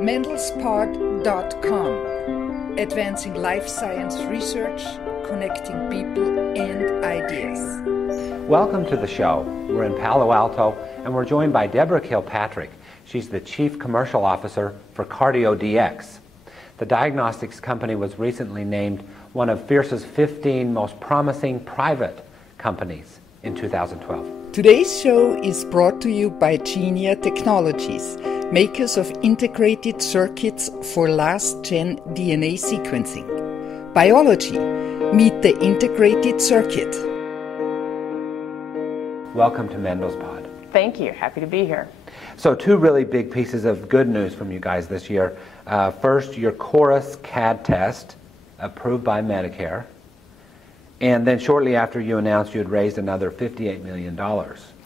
mendelspod.com, advancing life science research, connecting people and ideas. Welcome to the show. We're in Palo Alto and we're joined by Deborah Kilpatrick. She's the Chief Commercial Officer for CardioDx. The diagnostics company was recently named one of Fierce's 15 most promising private companies in 2012. Today's show is brought to you by Genia Technologies, makers of integrated circuits for last-gen DNA sequencing. Biology, meet the integrated circuit. Welcome to Mendel's Pod. Thank you. Happy to be here. So two really big pieces of good news from you guys this year. First, your Corus CAD test, approved by Medicare. And then shortly after, you announced you had raised another $58 million.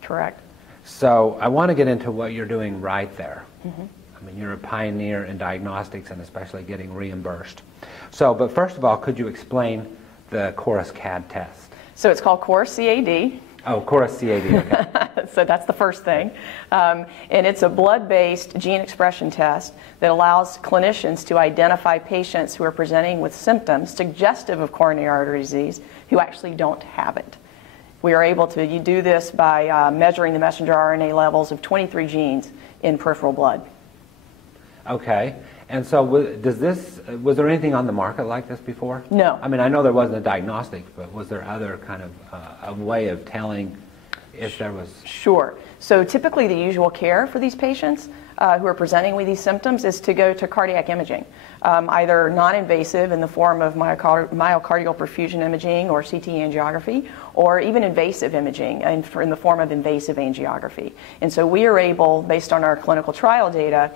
Correct. So I want to get into what you're doing right there. I mean, you're a pioneer in diagnostics and especially getting reimbursed. So, but first of all, could you explain the Corus CAD test? So it's called Corus CAD. Oh, Corus CAD, okay. So that's the first thing. And it's a blood-based gene expression test that allows clinicians to identify patients who are presenting with symptoms suggestive of coronary artery disease who actually don't have it. We are able to do this by measuring the messenger RNA levels of 23 genes in peripheral blood. Okay. And so was there anything on the market like this before? No. I mean, I know there wasn't a diagnostic, but was there other kind of a way of telling if there was? Sure. So typically the usual care for these patients who are presenting with these symptoms is to go to cardiac imaging, either non-invasive in the form of myocardial perfusion imaging or CT angiography, or even invasive imaging in the form of invasive angiography. And so we are able, based on our clinical trial data,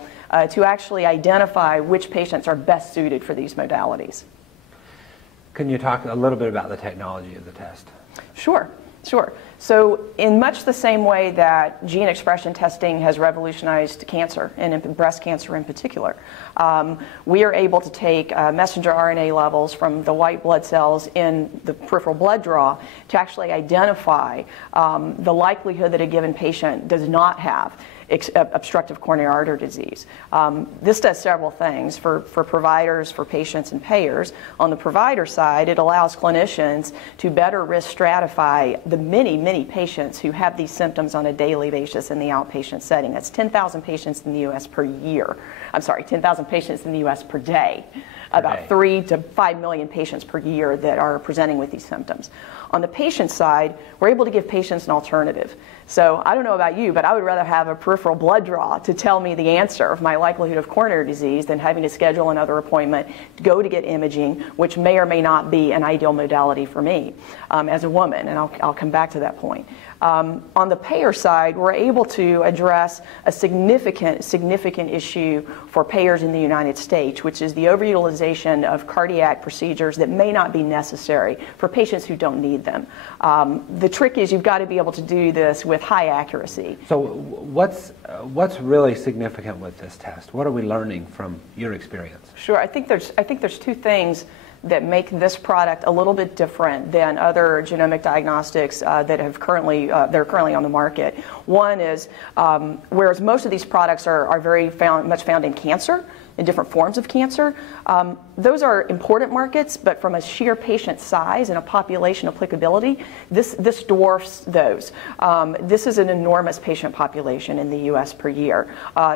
to actually identify which patients are best suited for these modalities. Can you talk a little bit about the technology of the test? Sure. Sure. So in much the same way that gene expression testing has revolutionized cancer, and in breast cancer in particular, we are able to take messenger RNA levels from the white blood cells in the peripheral blood draw to actually identify the likelihood that a given patient does not have obstructive coronary artery disease. This does several things for providers, for patients, and payers. On the provider side, it allows clinicians to better risk stratify the many patients who have these symptoms on a daily basis in the outpatient setting. That's 10,000 patients in the U.S. per year. I'm sorry, 10,000 patients in the U.S. per day. About 3 to 5 million patients per year that are presenting with these symptoms. On the patient side, we're able to give patients an alternative. So I don't know about you, but I would rather have a peripheral blood draw to tell me the answer of my likelihood of coronary disease than having to schedule another appointment to go to get imaging, which may or may not be an ideal modality for me as a woman, and I'll come back to that point. On the payer side, we're able to address a significant issue for payers in the United States, which is the overutilization of cardiac procedures that may not be necessary for patients who don't need them. The trick is you've got to be able to do this with high accuracy. So what's really significant with this test? What are we learning from your experience? Sure. I think there's two things that make this product a little bit different than other genomic diagnostics that are currently on the market. One is, whereas most of these products are very much found in cancer, in different forms of cancer, those are important markets, but from a sheer patient size and a population applicability, this dwarfs those. This is an enormous patient population in the U.S. per year.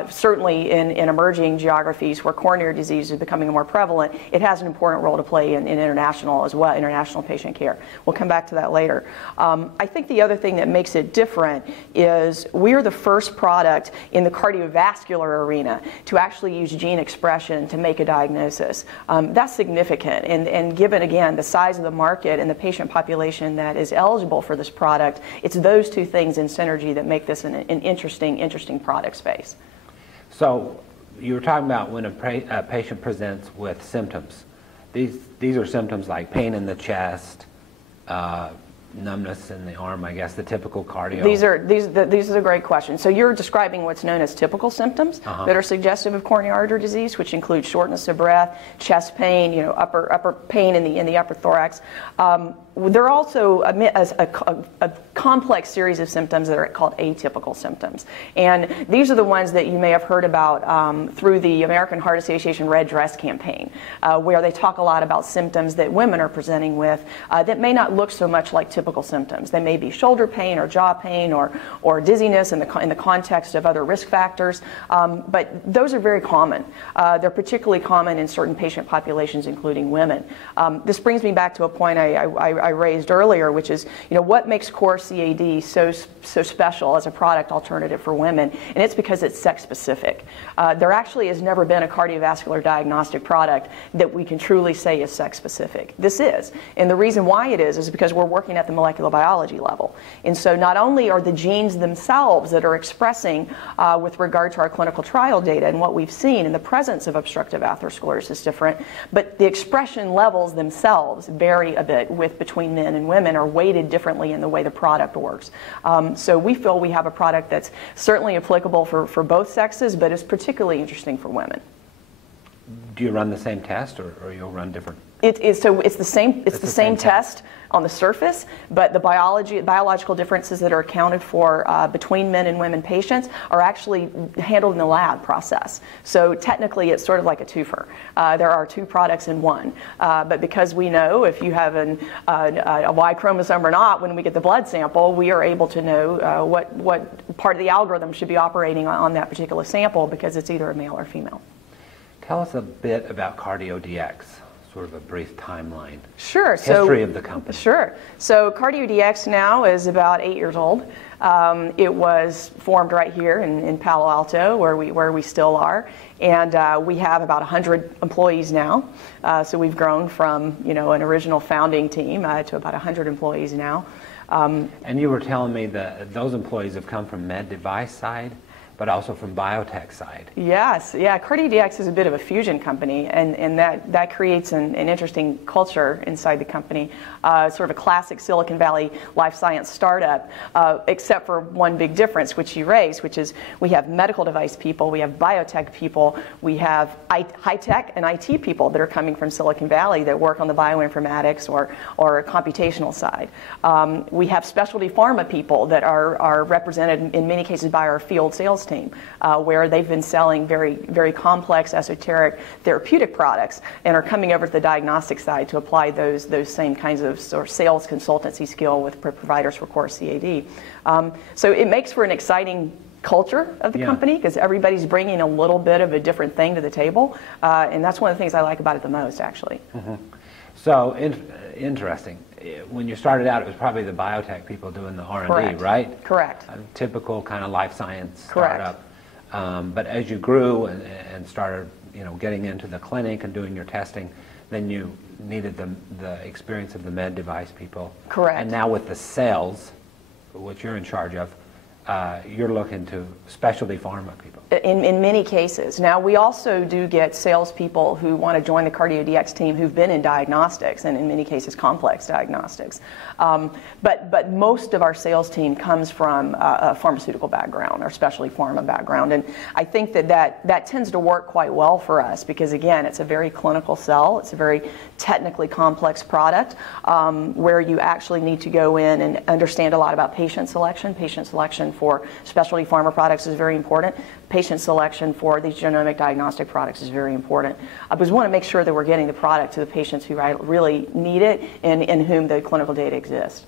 Certainly in emerging geographies where coronary disease is becoming more prevalent, it has an important role to play in international as well, international patient care. We'll come back to that later. I think the other thing that makes it different is we're the first product in the cardiovascular arena to actually use gene expression to make a diagnosis. That's significant, and given again the size of the market and the patient population that is eligible for this product, it's those two things in synergy that make this an interesting product space. So you were talking about when a patient presents with symptoms. These are symptoms like pain in the chest, numbness in the arm, I guess, the typical cardio. These are a great question. So you're describing what's known as typical symptoms that are suggestive of coronary artery disease, which include shortness of breath, chest pain, upper pain in the upper thorax. There are also a complex series of symptoms that are called atypical symptoms. And these are the ones that you may have heard about through the American Heart Association Red Dress campaign, where they talk a lot about symptoms that women are presenting with that may not look so much like typical symptoms. They may be shoulder pain or jaw pain or dizziness in the context of other risk factors, but those are very common. They're particularly common in certain patient populations, including women. This brings me back to a point I raised earlier, which is, what makes Corus CAD so special as a product alternative for women, and it's because it's sex specific. There actually has never been a cardiovascular diagnostic product that we can truly say is sex specific. This is, and the reason why it is because we're working at the molecular biology level. And so not only are the genes themselves that are expressing with regard to our clinical trial data and what we've seen in the presence of obstructive atherosclerosis different, but the expression levels themselves vary a bit between men and women, are weighted differently in the way the product works. So we feel we have a product that's certainly applicable for both sexes, but is particularly interesting for women. Do you run the same test, or you'll run different? It's the same test on the surface, but the biological differences that are accounted for between men and women patients are actually handled in the lab process. So technically, it's sort of like a twofer. There are two products in one, but because we know if you have a Y chromosome or not when we get the blood sample, we are able to know what part of the algorithm should be operating on that particular sample because it's either a male or female. Tell us a bit about CardioDx. Sort of a brief timeline. Sure. History of the company. Sure. So CardioDx now is about 8 years old. It was formed right here in Palo Alto, where we still are, and we have about 100 employees now. So we've grown from an original founding team to about 100 employees now. And you were telling me that those employees have come from med device side, but also from biotech side. Yes, yeah. CardioDx is a bit of a fusion company, and that creates an interesting culture inside the company. Sort of a classic Silicon Valley life science startup, except for one big difference, which you raised, which is we have medical device people, we have biotech people, we have high-tech and IT people that are coming from Silicon Valley that work on the bioinformatics or computational side. We have specialty pharma people that are represented in many cases by our field sales team, where they've been selling very, very complex, esoteric therapeutic products and are coming over to the diagnostic side to apply those same kinds of sort of sales consultancy skill with providers for Corus CAD. So it makes for an exciting culture of the company because everybody's bringing a little bit of a different thing to the table, and that's one of the things I like about it the most, actually. Mm-hmm. So interesting. When you started out, it was probably the biotech people doing the R&D, right? Correct. A typical kind of life science startup. But as you grew and started, getting into the clinic and doing your testing, then you needed the experience of the med device people. Correct. And now with the sales, which you're in charge of, you're looking to specialty pharma people. In many cases. Now, we also do get salespeople who want to join the CardioDx team who've been in diagnostics, and in many cases complex diagnostics. But most of our sales team comes from a pharmaceutical background or specialty pharma background. And I think that tends to work quite well for us because, again, it's a very clinical sell. It's a very technically complex product where you actually need to go in and understand a lot about patient selection. Patient selection for specialty pharma products is very important. Patient selection for these genomic diagnostic products is very important. Because we want to make sure that we're getting the product to the patients who really need it and in whom the clinical data exists.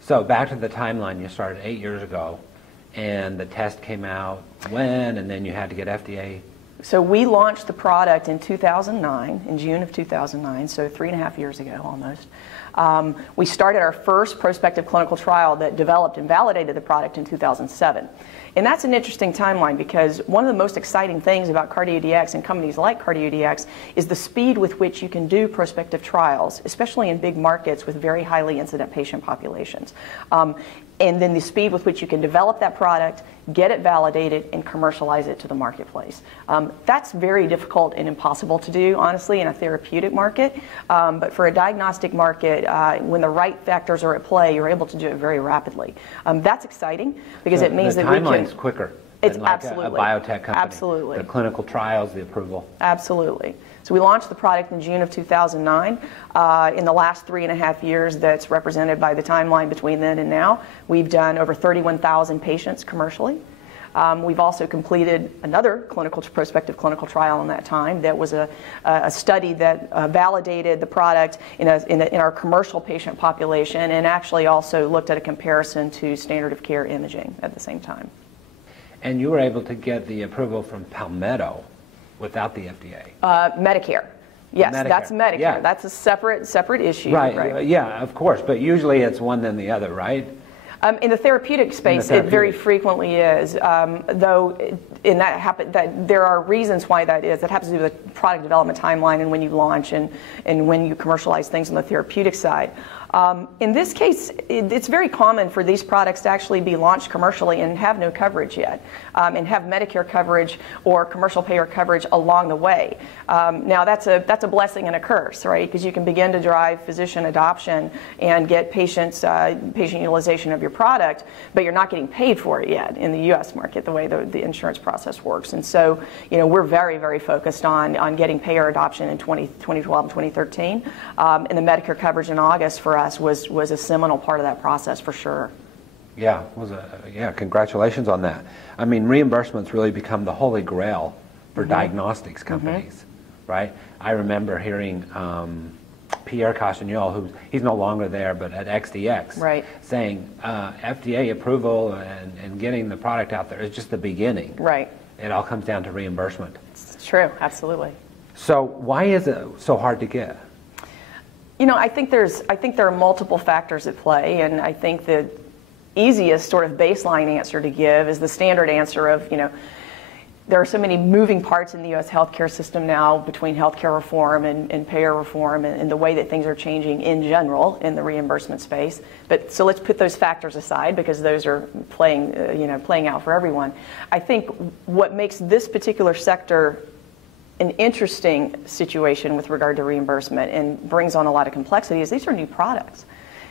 So back to the timeline, you started 8 years ago, and the test came out when, and then you had to get FDA. So we launched the product in 2009, in June of 2009, so 3.5 years ago almost. We started our first prospective clinical trial that developed and validated the product in 2007. And that's an interesting timeline because one of the most exciting things about CardioDx and companies like CardioDx is the speed with which you can do prospective trials, especially in big markets with very highly incident patient populations. And then the speed with which you can develop that product, get it validated, and commercialize it to the marketplace. That's very difficult and impossible to do, honestly, in a therapeutic market. But for a diagnostic market, when the right factors are at play, you're able to do it very rapidly. That's exciting because it means that we can... The timeline's quicker. It's than like absolutely a biotech company. Absolutely. The clinical trials, the approval. Absolutely. So we launched the product in June of 2009. In the last 3.5 years that's represented by the timeline between then and now, we've done over 31,000 patients commercially. We've also completed another prospective clinical trial in that time. That was a study that validated the product in our commercial patient population, and actually also looked at a comparison to standard of care imaging at the same time. And you were able to get the approval from Palmetto without the FDA. Medicare. Yes, Medicare. that's Medicare. Yeah. That's a separate issue. Right. Yeah, of course. But usually it's one then the other, right? In the therapeutic space, it very frequently is, though that there are reasons why that is. That happens to do with the product development timeline and when you launch and when you commercialize things on the therapeutic side. In this case, it's very common for these products to actually be launched commercially and have no coverage yet, and have Medicare coverage or commercial payer coverage along the way. Now, that's a blessing and a curse, right? Because you can begin to drive physician adoption and get patient utilization of your product, but you're not getting paid for it yet in the U.S. market, the way the insurance process works. And so, we're very, very focused on getting payer adoption in 2012 and 2013, and the Medicare coverage in August for us was a seminal part of that process for sure. Yeah, congratulations on that. I mean, reimbursement's really become the holy grail for diagnostics companies, right? I remember hearing Pierre Castagnol, he's no longer there, but at XDX, right, saying FDA approval and getting the product out there is just the beginning. Right. It all comes down to reimbursement. It's true, absolutely. So why is it so hard to get? I think there are multiple factors at play, and I think the easiest sort of baseline answer to give is the standard answer of, there are so many moving parts in the U.S. healthcare system now between healthcare reform and payer reform and the way that things are changing in general in the reimbursement space. But so let's put those factors aside because those are playing out for everyone. I think what makes this particular sector an interesting situation with regard to reimbursement and brings on a lot of complexity is these are new products.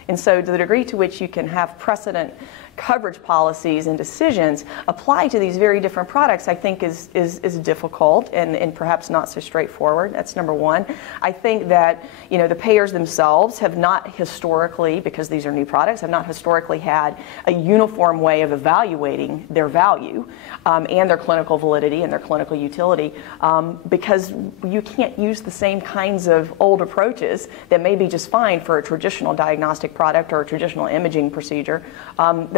And so to the degree to which you can have precedent coverage policies and decisions apply to these very different products, I think is difficult and perhaps not so straightforward. That's number one. I think that the payers themselves have not historically, because these are new products, have not historically had a uniform way of evaluating their value and their clinical validity and their clinical utility, because you can't use the same kinds of old approaches that may be just fine for a traditional diagnostic product or a traditional imaging procedure.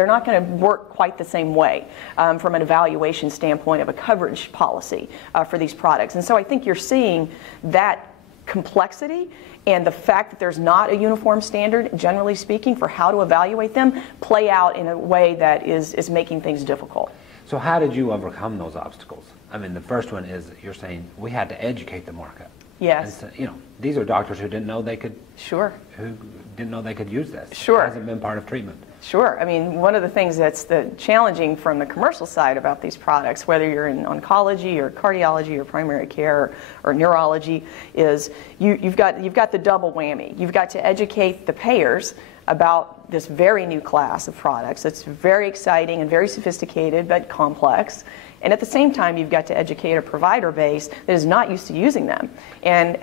They're not going to work quite the same way from an evaluation standpoint of a coverage policy for these products. And so I think you're seeing that complexity and the fact that there's not a uniform standard, generally speaking, for how to evaluate them play out in a way that is making things difficult. So how did you overcome those obstacles? I mean, the first one is you're saying we had to educate the market. Yes. And so, these are doctors who didn't know they could. Sure. Who didn't know they could use this. Sure. It hasn't been part of treatment. Sure. I mean, one of the things that's challenging from the commercial side about these products, whether you're in oncology or cardiology or primary care or neurology, is you've got the double whammy. You've got to educate the payers about this very new class of products. It's very exciting and very sophisticated but complex. And at the same time, you've got to educate a provider base that is not used to using them and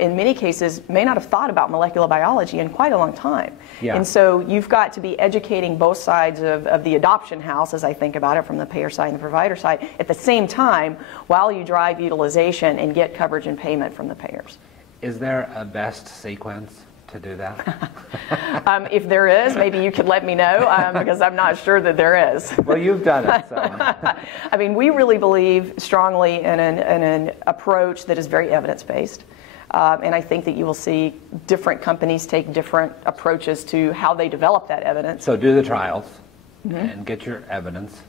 in many cases may not have thought about molecular biology in quite a long time. Yeah. And so you've got to be educating both sides of the adoption house, as I think about it, from the payer side and the provider side, at the same time while you drive utilization and get coverage and payment from the payers. Is there a best sequence to do that? If there is, maybe you could let me know because I'm not sure that there is. Well, you've done it. So. I mean, we really believe strongly in an approach that is very evidence-based. And I think that you will see different companies take different approaches to how they develop that evidence. So do the trials and get your evidence.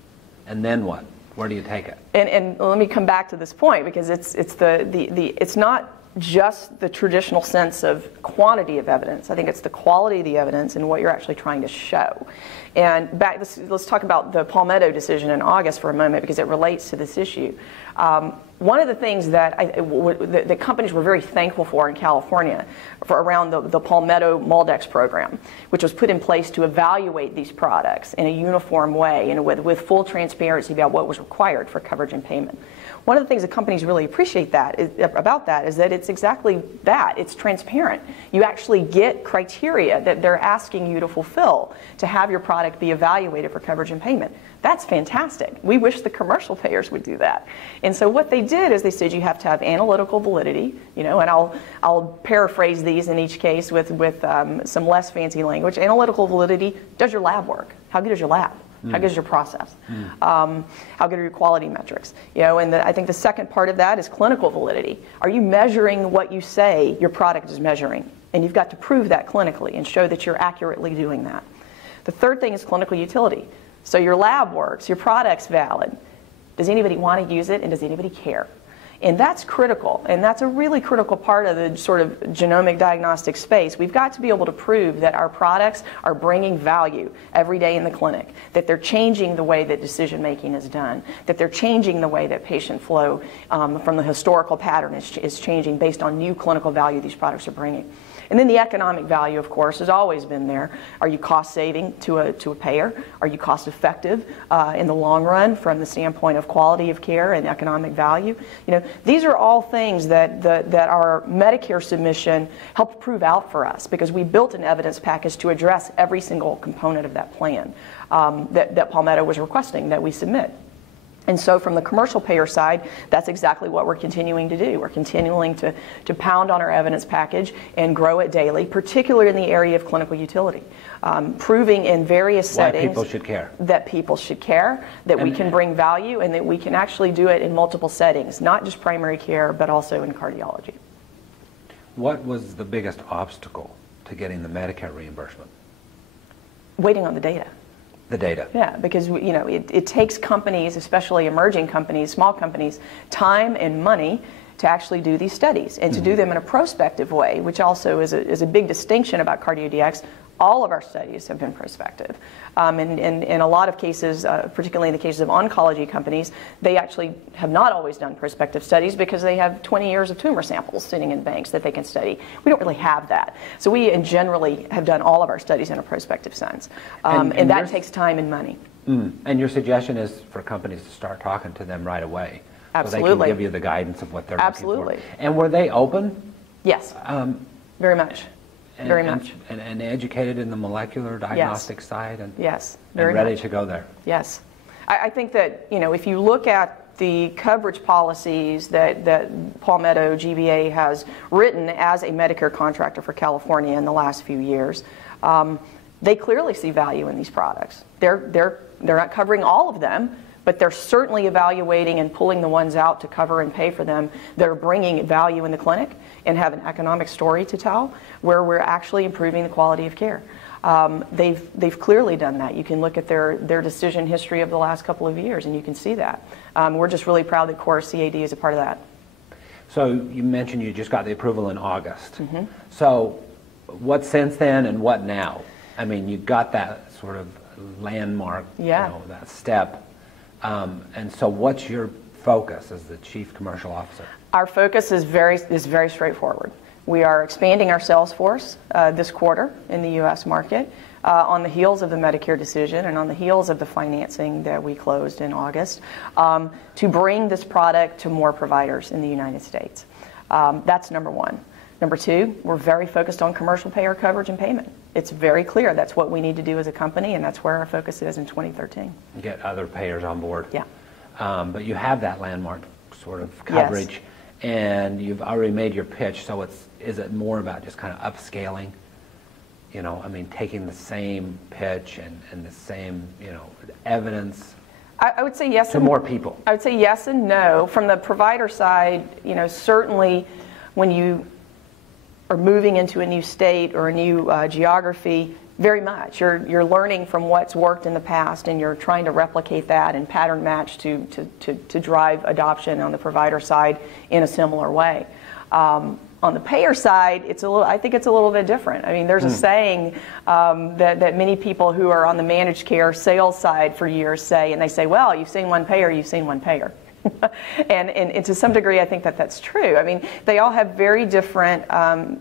And then what? Where do you take it? And let me come back to this point, because it's not just the traditional sense of quantity of evidence. I think it's the quality of the evidence and what you're actually trying to show. And let's talk about the Palmetto decision in August for a moment, because it relates to this issue. One of the things that the companies were very thankful for in California around the Palmetto MolDX program, which was put in place to evaluate these products in a uniform way and with full transparency about what was required for coverage and payment. One of the things that companies really appreciate about that is that it's exactly that. It's transparent. You actually get criteria that they're asking you to fulfill to have your product be evaluated for coverage and payment. That's fantastic. We wish the commercial payers would do that. And so what they did is they said you have to have analytical validity, and I'll paraphrase these in each case with some less fancy language. Analytical validity: does your lab work? How good is your lab? How good is your process? How good are your quality metrics? And I think the second part of that is clinical validity. Are you measuring what you say your product is measuring? And you've got to prove that clinically and show that you're accurately doing that. The third thing is clinical utility. So your lab works, your product's valid. Does anybody want to use it, and does anybody care? And that's critical, and that's a really critical part of the sort of genomic diagnostic space. We've got to be able to prove that our products are bringing value every day in the clinic, that they're changing the way that decision making is done, that they're changing the way that patient flow from the historical pattern is changing based on new clinical value these products are bringing. And then the economic value, of course, has always been there. Are you cost saving to a payer? Are you cost effective in the long run from the standpoint of quality of care and economic value? These are all things that our Medicare submission helped prove out for us, because we built an evidence package to address every single component of that plan that Palmetto was requesting that we submit. And so from the commercial payer side, that's exactly what we're continuing to do. We're continuing to pound on our evidence package and grow it daily, particularly in the area of clinical utility, proving in various settings people should care. That people should care, that we can bring value, and that we can actually do it in multiple settings, not just primary care, but also in cardiology. What was the biggest obstacle to getting the Medicare reimbursement? Waiting on the data. The data. Yeah, because it takes companies, especially emerging companies, small companies, time and money to actually do these studies, and to do them in a prospective way, which also is a big distinction about CardioDx. All of our studies have been prospective. And in a lot of cases, particularly in the cases of oncology companies, they actually have not always done prospective studies because they have 20 years of tumor samples sitting in banks that they can study. We don't really have that. So we generally have done all of our studies in a prospective sense. And that takes time and money. And your suggestion is for companies to start talking to them right away. Absolutely. So they can give you the guidance of what they're Absolutely. looking for. And were they open? Yes, very much. Very much. And educated in the molecular diagnostic side, and, yes, very and ready much. To go there. Yes. I think that, if you look at the coverage policies that Palmetto GBA has written as a Medicare contractor for California in the last few years, they clearly see value in these products. They're not covering all of them, but they're certainly evaluating and pulling the ones out to cover and pay for them that are bringing value in the clinic and have an economic story to tell, where we're actually improving the quality of care. They've clearly done that. You can look at their decision history of the last couple of years, and you can see that. We're just really proud that Corus CAD is a part of that. So you mentioned you just got the approval in August. So what since then and what now? I mean, you got that sort of landmark, that step. And so what's your focus as the Chief Commercial Officer? Our focus is very straightforward. We are expanding our sales force this quarter in the U.S. market on the heels of the Medicare decision and on the heels of the financing that we closed in August to bring this product to more providers in the United States. That's number one. Number two, we're very focused on commercial payer coverage and payment. It's very clear that's what we need to do as a company, and that's where our focus is in 2013. Get other payers on board. Yeah. But you have that landmark sort of coverage, yes. And you've already made your pitch, so is it more about just kind of upscaling? Taking the same pitch and the same, evidence. I would say yes to more people. I would say yes and no. From the provider side, certainly when you are moving into a new state or a new geography, Very much. You're learning from what's worked in the past, and you're trying to replicate that and pattern match to drive adoption on the provider side in a similar way. On the payer side, I think it's a little bit different. I mean, there's a saying that many people who are on the managed care sales side for years say, and they say, well, you've seen one payer, you've seen one payer. and to some degree, I think that that's true. I mean, they all have very different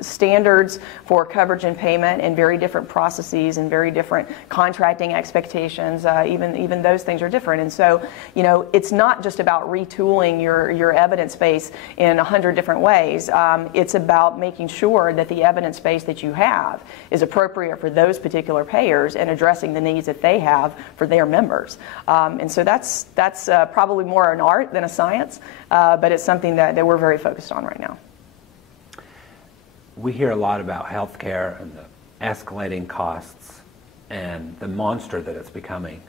standards for coverage and payment, and very different processes, and very different contracting expectations. Even those things are different. And so, you know, it's not just about retooling your evidence base in 100 different ways. It's about making sure that the evidence base that you have is appropriate for those particular payers and addressing the needs that they have for their members. And so that's probably more an art than a science, but it's something that we're very focused on right now. We hear a lot about healthcare and the escalating costs and the monster that it's becoming.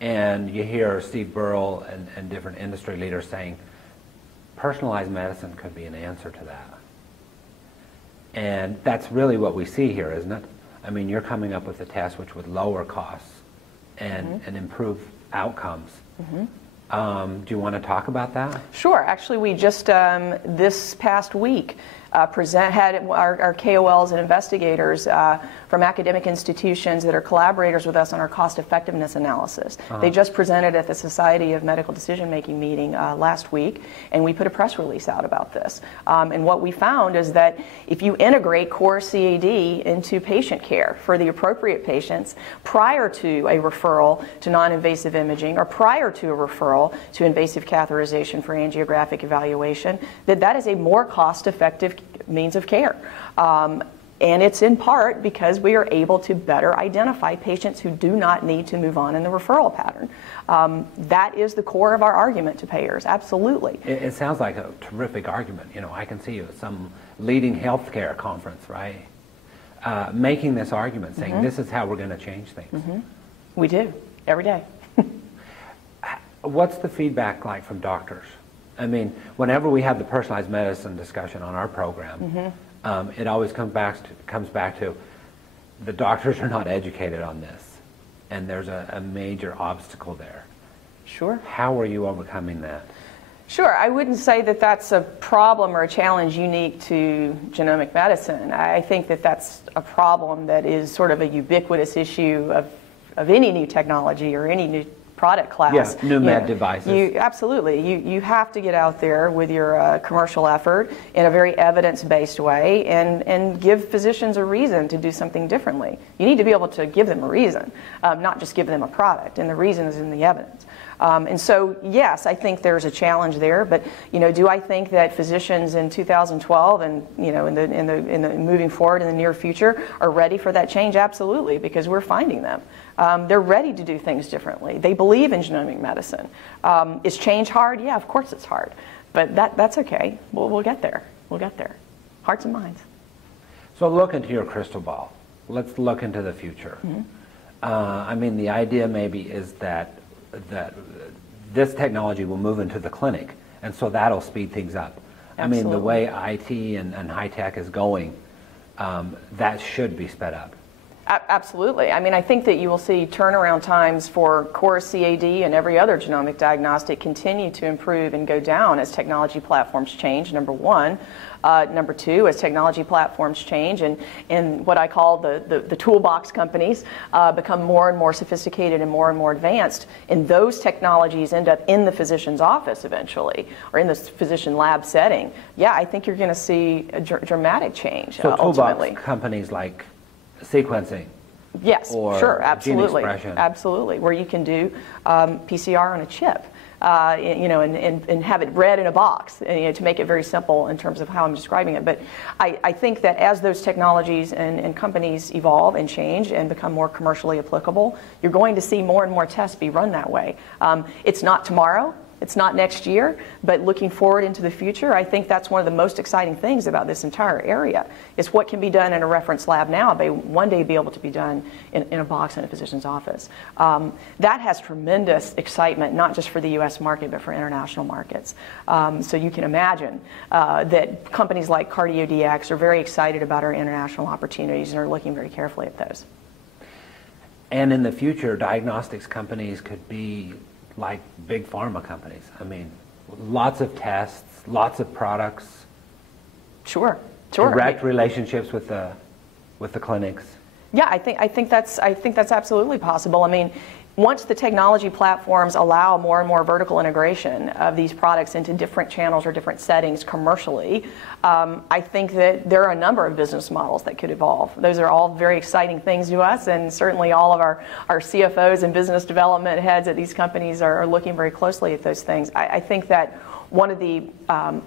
And you hear Steve Burrell and different industry leaders saying personalized medicine could be an answer to that. And that's really what we see here, isn't it? I mean, you're coming up with a test which would lower costs and improve outcomes. Do you want to talk about that? Sure. Actually, we just this past week had our KOLs and investigators from academic institutions that are collaborators with us on our cost effectiveness analysis. They just presented at the Society of Medical Decision Making meeting last week, and we put a press release out about this. And what we found is that if you integrate Corus CAD into patient care for the appropriate patients prior to a referral to non-invasive imaging, or prior to a referral to invasive catheterization for angiographic evaluation, that is a more cost-effective means of care. And it's in part because we are able to better identify patients who do not need to move on in the referral pattern. That is the core of our argument to payers, absolutely. It sounds like a terrific argument. You know, I can see you at some leading healthcare conference, right? Making this argument, saying this is how we're going to change things. We do, every day. What's the feedback like from doctors? I mean, whenever we have the personalized medicine discussion on our program, it always comes back to the doctors are not educated on this, and there's a major obstacle there. Sure. How are you overcoming that? Sure. I wouldn't say that that's a problem or a challenge unique to genomic medicine. I think that that's a problem that is sort of a ubiquitous issue of any new technology or any new product class. Yeah, new med devices. Absolutely. You have to get out there with your commercial effort in a very evidence-based way and give physicians a reason to do something differently. You need to be able to give them a reason, not just give them a product, and the reason is in the evidence. And so, yes, I think there's a challenge there, but, you know, do I think that physicians in 2012 and, you know, in the moving forward in the near future are ready for that change? Absolutely, because we're finding them. They're ready to do things differently. They believe in genomic medicine. Is change hard? Yeah, of course it's hard, but that's okay. We'll get there. We'll get there. Hearts and minds. So look into your crystal ball. Let's look into the future. I mean, the idea maybe is that this technology will move into the clinic, and so that'll speed things up. Absolutely. I mean, the way IT and high tech is going, that should be sped up. Absolutely. I mean, I think that you will see turnaround times for Corus CAD and every other genomic diagnostic continue to improve and go down as technology platforms change, number one. Number two, as technology platforms change and what I call the toolbox companies become more and more sophisticated and more advanced, and those technologies end up in the physician's office eventually, or in the physician lab setting, yeah, I think you're going to see a dramatic change ultimately. Toolbox companies like sequencing. Yes, or sure, absolutely, gene expression. Absolutely, where you can do PCR on a chip, you know, and have it read in a box, you know, to make it very simple in terms of how I'm describing it. But I think that as those technologies and companies evolve and change and become more commercially applicable, you're going to see more and more tests be run that way. It's not tomorrow. It's not next year, but looking forward into the future, I think that's one of the most exciting things about this entire area, is what can be done in a reference lab now may one day be able to be done in a box in a physician's office. That has tremendous excitement, not just for the U.S. market, but for international markets. So you can imagine that companies like CardioDx are very excited about our international opportunities and are looking very carefully at those. And in the future, diagnostics companies could be like big pharma companies. I mean, lots of tests, lots of products. Sure. Direct relationships with the clinics. Yeah, I think that's absolutely possible. I mean, once the technology platforms allow more and more vertical integration of these products into different channels or different settings commercially, I think that there are a number of business models that could evolve. Those are all very exciting things to us, and certainly all of our CFOs and business development heads at these companies are looking very closely at those things. I think that one of the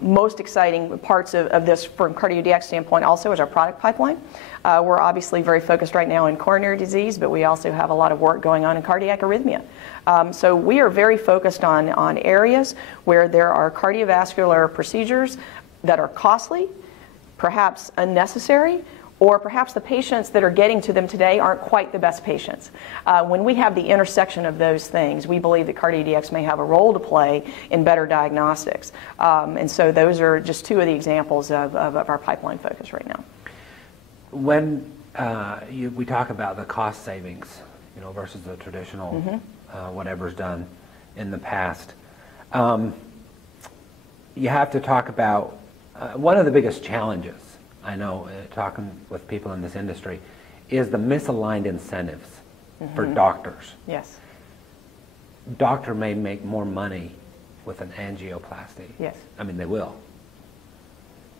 most exciting parts of this from CardioDx standpoint also is our product pipeline. We're obviously very focused right now in coronary disease, but we also have a lot of work going on in cardiac arrhythmia. So we are very focused on areas where there are cardiovascular procedures that are costly, perhaps unnecessary, or perhaps the patients that are getting to them today aren't quite the best patients. When we have the intersection of those things, we believe that CardioDx may have a role to play in better diagnostics. And so those are just two of the examples of our pipeline focus right now. When we talk about the cost savings, versus the traditional whatever's done in the past, you have to talk about one of the biggest challenges, I know, talking with people in this industry, is the misaligned incentives for doctors. Yes. Doctor may make more money with an angioplasty. Yes. I mean, they will.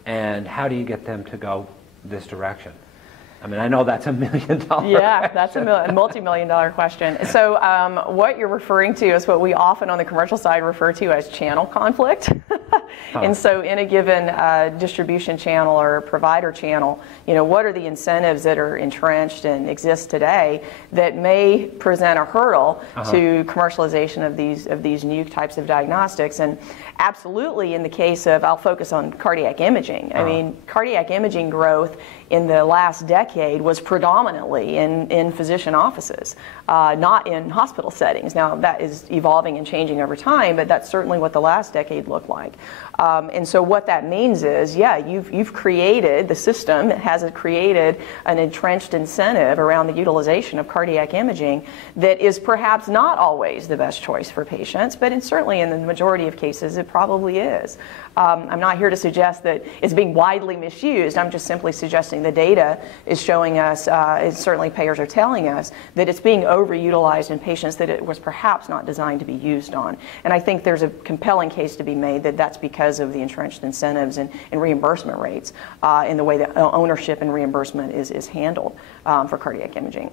And how do you get them to go this direction? I mean, I know that's $1 million. Yeah, that's a multi-million-dollar question. So what you're referring to is what we often on the commercial side refer to as channel conflict. And so in a given distribution channel or provider channel, what are the incentives that are entrenched and exist today that may present a hurdle to commercialization of these new types of diagnostics? And absolutely in the case of, I'll focus on cardiac imaging. I mean, cardiac imaging growth in the last decade was predominantly in physician offices, not in hospital settings. Now that is evolving and changing over time, but that's certainly what the last decade looked like. And so what that means is, yeah, you've created, the system has created an entrenched incentive around the utilization of cardiac imaging that is perhaps not always the best choice for patients, but certainly in the majority of cases it probably is. I'm not here to suggest that it's being widely misused. I'm just simply suggesting the data is showing us, certainly payers are telling us, that it's being overutilized in patients that it was perhaps not designed to be used on. And I think there's a compelling case to be made that that's because of the entrenched incentives and reimbursement rates in the way that ownership and reimbursement is handled for cardiac imaging.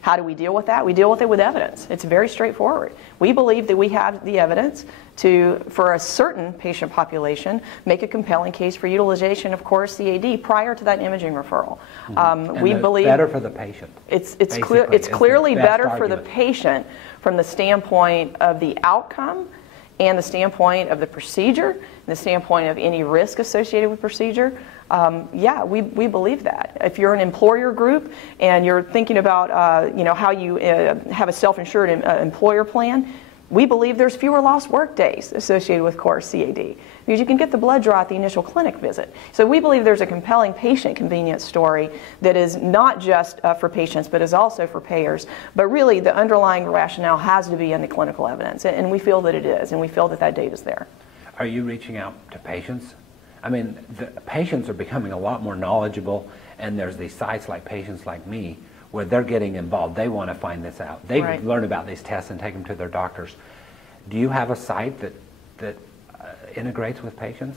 How do we deal with that? We deal with it with evidence. It's very straightforward. We believe that we have the evidence to, for a certain patient population, make a compelling case for utilization of Corus CAD prior to that imaging referral. We believe better for the patient. It's clearly better for the patient from the standpoint of the outcome and the standpoint of the procedure, and the standpoint of any risk associated with procedure. Yeah, we believe that. If you're an employer group and you're thinking about how you have a self-insured employer plan, we believe there's fewer lost work days associated with Corus CAD because you can get the blood draw at the initial clinic visit. So we believe there's a compelling patient convenience story that is not just for patients but is also for payers. But really the underlying rationale has to be in the clinical evidence, and we feel that it is, and we feel that that data is there. Are you reaching out to patients? I mean, the patients are becoming a lot more knowledgeable, and there's these sites like Patients Like Me where they're getting involved. They want to find this out. They learn about these tests and take them to their doctors. Do you have a site that integrates with patients?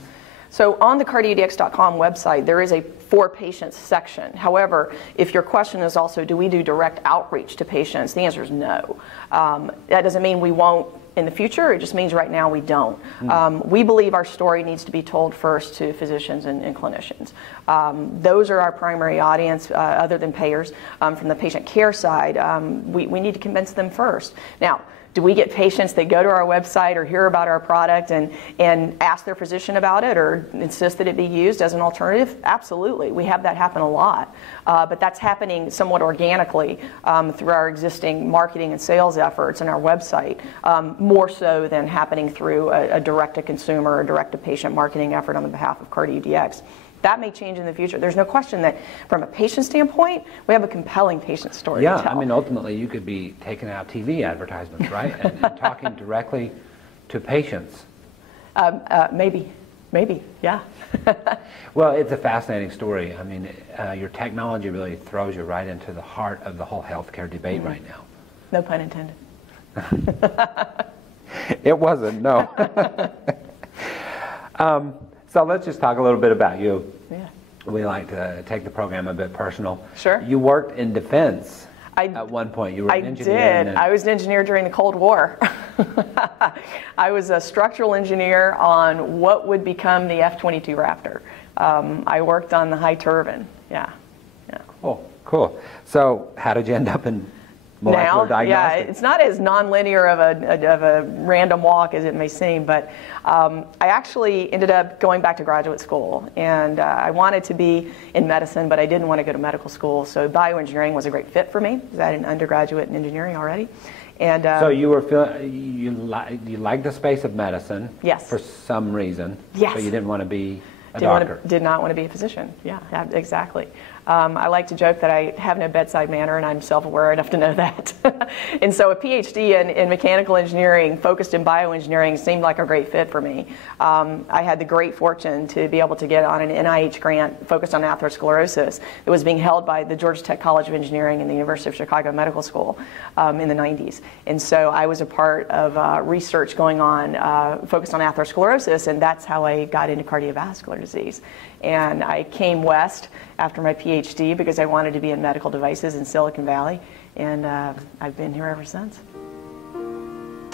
So on the CardioDx.com website, there is a for patients section. However, if your question is also, do we do direct outreach to patients? The answer is no. That doesn't mean we won't in the future. It just means right now we don't. We believe our story needs to be told first to physicians and clinicians. Those are our primary audience, other than payers. From the patient care side, we need to convince them first. Now, do we get patients that go to our website or hear about our product and ask their physician about it or insist that it be used as an alternative? Absolutely. We have that happen a lot. But that's happening somewhat organically through our existing marketing and sales efforts and our website, more so than happening through a direct-to-consumer or direct-to-patient marketing effort on the behalf of CardioDx. That may change in the future. There's no question that from a patient standpoint, we have a compelling patient story to tell. Yeah, I mean, ultimately, you could be taking out TV advertisements, right? and talking directly to patients. Maybe, yeah. Well, it's a fascinating story. I mean, your technology really throws you right into the heart of the whole healthcare debate right now. No pun intended. It wasn't, no. So let's just talk a little bit about you. Yeah. We like to take the program a bit personal. Sure. You worked in defense at one point. You were an engineer. I did. I was an engineer during the Cold War. I was a structural engineer on what would become the F-22 Raptor. I worked on the high turbine. Yeah. Cool. So how did you end up in molecular diagnostics? Yeah, it's not as nonlinear of a random walk as it may seem, but I actually ended up going back to graduate school, and I wanted to be in medicine, but I didn't want to go to medical school, so bioengineering was a great fit for me, because I had an undergraduate in engineering already. And so you were you liked the space of medicine, yes, for some reason, yes, but you didn't want to be a doctor. Did not want to be a physician. Yeah, exactly. I like to joke that I have no bedside manner, and I'm self-aware enough to know that. And so a PhD in mechanical engineering focused in bioengineering seemed like a great fit for me. I had the great fortune to be able to get on an NIH grant focused on atherosclerosis that was being held by the Georgia Tech College of Engineering and the University of Chicago Medical School in the 90s. And so I was a part of research going on focused on atherosclerosis, and that's how I got into cardiovascular disease. And I came west after my PhD because I wanted to be in medical devices in Silicon Valley, and I've been here ever since.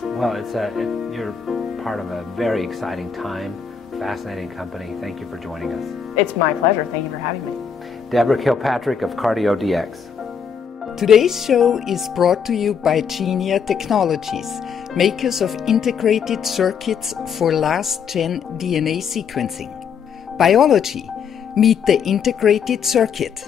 Well, you're part of a very exciting time, fascinating company. Thank you for joining us. It's my pleasure. Thank you for having me. Deborah Kilpatrick of CardioDx. Today's show is brought to you by Genia Technologies, makers of integrated circuits for last-gen DNA sequencing. Biology, meet the integrated circuit.